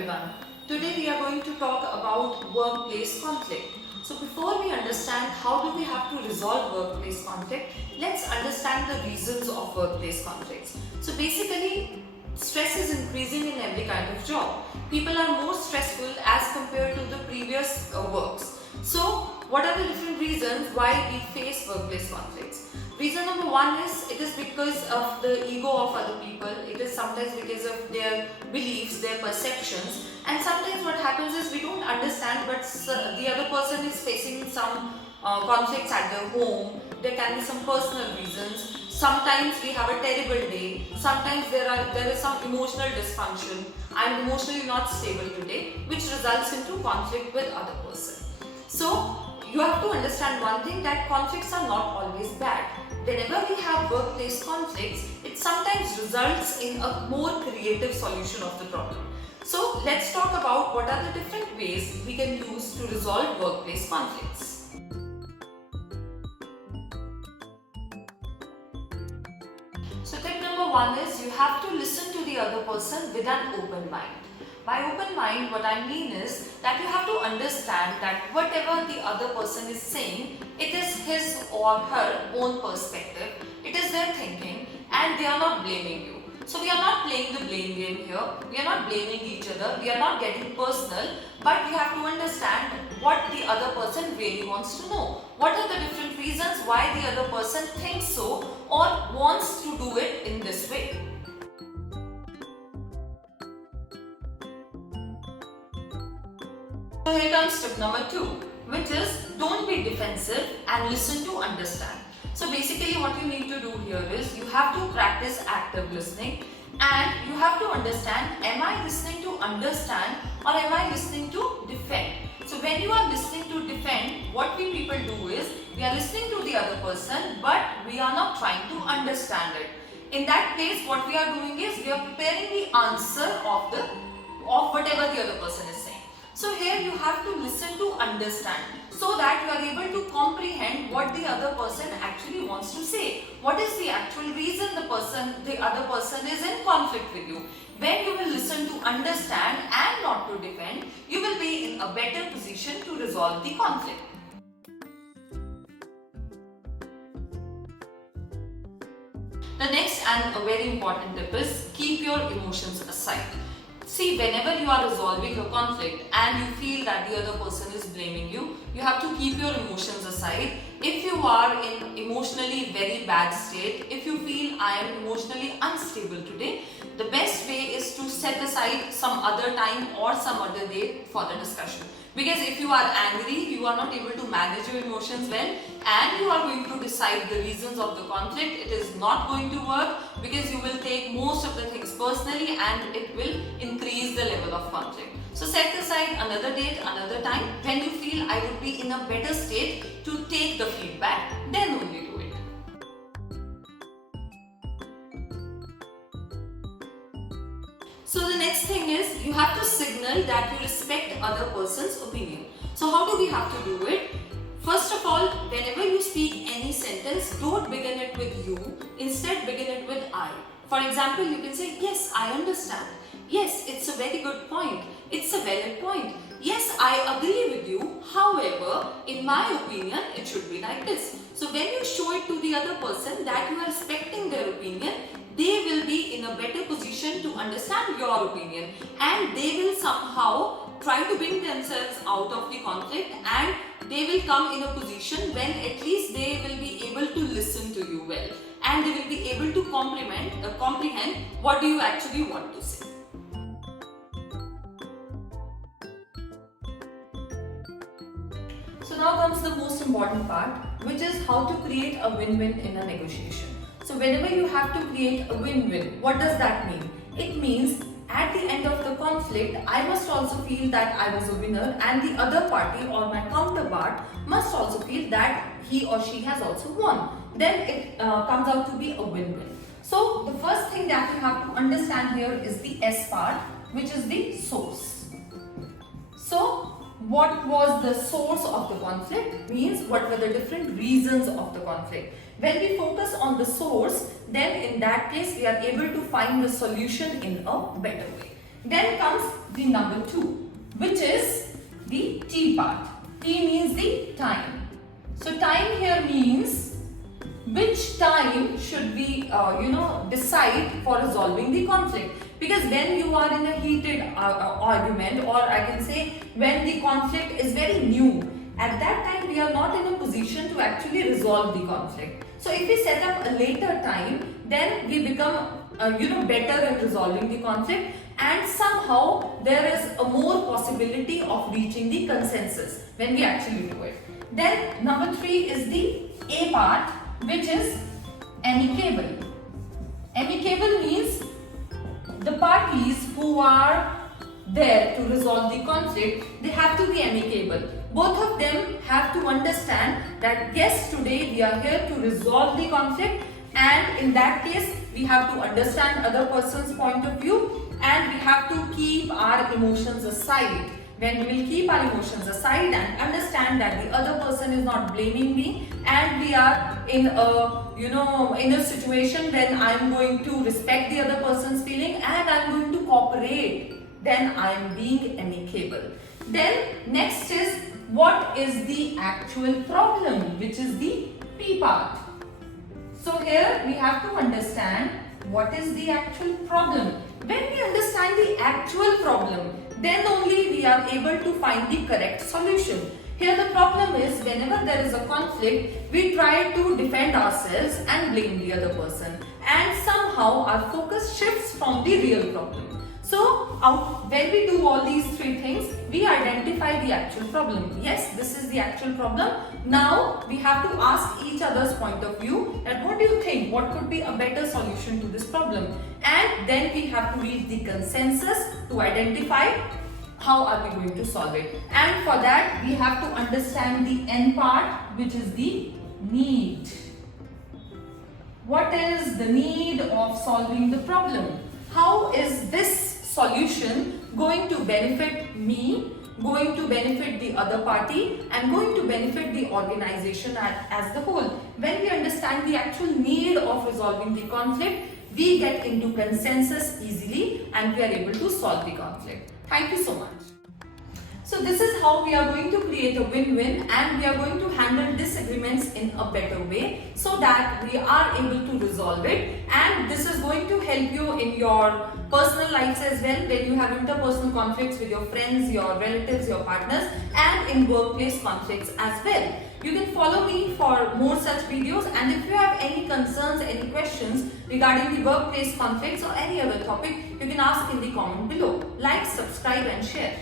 everyone. Today we are going to talk about workplace conflict. So before we understand how do we have to resolve workplace conflict, let's understand the reasons of workplace conflicts. So basically, stress is increasing in every kind of job. People are more stressful as compared to the previous works. So what are the different reasons why we face workplace conflicts? Reason number one is it is because of the ego of other people. It is sometimes because of their beliefs, their perceptions, and sometimes what happens is we don't understand, but the other person is facing some conflicts at their home. There can be some personal reasons. Sometimes we have a terrible day. Sometimes there is some emotional dysfunction. I am emotionally not stable today, which results into conflict with other person. So you have to understand one thing, that conflicts are not always bad. Whenever we have workplace conflicts, it sometimes results in a more creative solution of the problem. So let's talk about what are the different ways we can use to resolve workplace conflicts. So tip number one is you have to listen to the other person with an open mind. By open mind, what I mean is that you have to understand that whatever the other person is saying, it is his or her own perspective, it is their thinking, and they are not blaming you. So we are not playing the blame game here, we are not blaming each other, we are not getting personal, but we have to understand what the other person really wants to know. What are the different reasons why the other person thinks so or wants to do it in this way. So here comes tip number two, which is don't be defensive and listen to understand. So basically what you need to do here is you have to practice active listening, and you have to understand, am I listening to understand or am I listening to defend? So when you are listening to defend, what we people do is we are listening to the other person, but we are not trying to understand it. In that case, what we are doing is we are preparing the answer of whatever the other person is saying. So here you have to listen to understand, so that you are able to comprehend what the other person actually wants to say. What is the actual reason the other person is in conflict with you? When you will listen to understand and not to defend, you will be in a better position to resolve the conflict. The next and a very important tip is keep your emotions aside. See, whenever you are resolving a conflict and you feel that the other person is blaming you, you have to keep your emotions aside. If you are in emotionally very bad state, if you feel I am emotionally unstable today, the best way is to set aside some other time or some other day for the discussion. Because if you are angry, you are not able to manage your emotions well, and you are going to decide the reasons of the conflict. It is not going to work, because you will take most of the things personally and it will increase the level of conflict. So set aside another date, another time when you feel I would be in a better state to take the feedback, then only do it. So the next thing is you have to signal that you respect other person's opinion. So how do we have to do it? First of all, whenever you speak any sentence, don't begin it with you. Instead, begin it with I. For example, you can say, yes, I understand. Yes, it's a very good point. It's a valid point. Yes, I agree with you. However, in my opinion, it should be like this. So when you show it to the other person that you are respecting their opinion, they will be in a better position to understand your opinion, and they will somehow try to bring themselves out of the conflict, and they will come in a position when at least they will be able to listen to you well, and they will be able to comprehend what do you actually want to say. So now comes the most important part, which is how to create a win-win in a negotiation. So whenever you have to create a win-win, what does that mean? It means at the end of the conflict, I must also feel that I was a winner, and the other party or my counterpart must also feel that he or she has also won. Then it comes out to be a win-win. So the first thing that you have to understand here is the S part, which is the source. So what was the source of the conflict means what were the different reasons of the conflict. When we focus on the source, then in that case we are able to find the solution in a better way. Then comes the number 2, which is the T part. T means the time. So time here means which time should we decide for resolving the conflict. Because when you are in a heated argument, or I can say when the conflict is very new, at that time we are not in a position to actually resolve the conflict. So if we set up a later time, then we become better in resolving the conflict, and somehow there is a more possibility of reaching the consensus when we actually do it. Then number 3 is the A part, which is amicable. Amicable means the parties who are there to resolve the conflict, they have to be amicable. Both of them have to understand that yes, today we are here to resolve the conflict, and in that case we have to understand other person's point of view, and we have to keep our emotions aside. When we will keep our emotions aside and understand that the other person is not blaming me, and we are in a situation when I am going to respect the other person's feeling and I am going to cooperate, then I am being amicable. Then next is what is the actual problem, which is the P part. So here we have to understand what is the actual problem. When we understand the actual problem, then only we are able to find the correct solution. Here the problem is, whenever there is a conflict, we try to defend ourselves and blame the other person, and somehow our focus shifts from the real problem. So when we do all these 3 things, we identify the actual problem. Yes, this is the actual problem. Now we have to ask each other's point of view, that what do you think, what could be a better solution to this problem, and then we have to reach the consensus to identify how are we going to solve it. And for that we have to understand the N part, which is the need. What is the need of solving the problem? How is this solution going to benefit me, going to benefit the other party, and going to benefit the organization as the whole? When we understand the actual need of resolving the conflict, we get into consensus easily and we are able to solve the conflict. Thank you so much. So this is how we are going to create a win-win, and we are going to handle disagreements in a better way so that we are able to resolve it. And this is going to help you in your personal lives as well, when you have interpersonal conflicts with your friends, your relatives, your partners, and in workplace conflicts as well. You can follow me for more such videos, and if you have any concerns, any questions regarding the workplace conflicts or any other topic, you can ask in the comment below. Like, subscribe and share.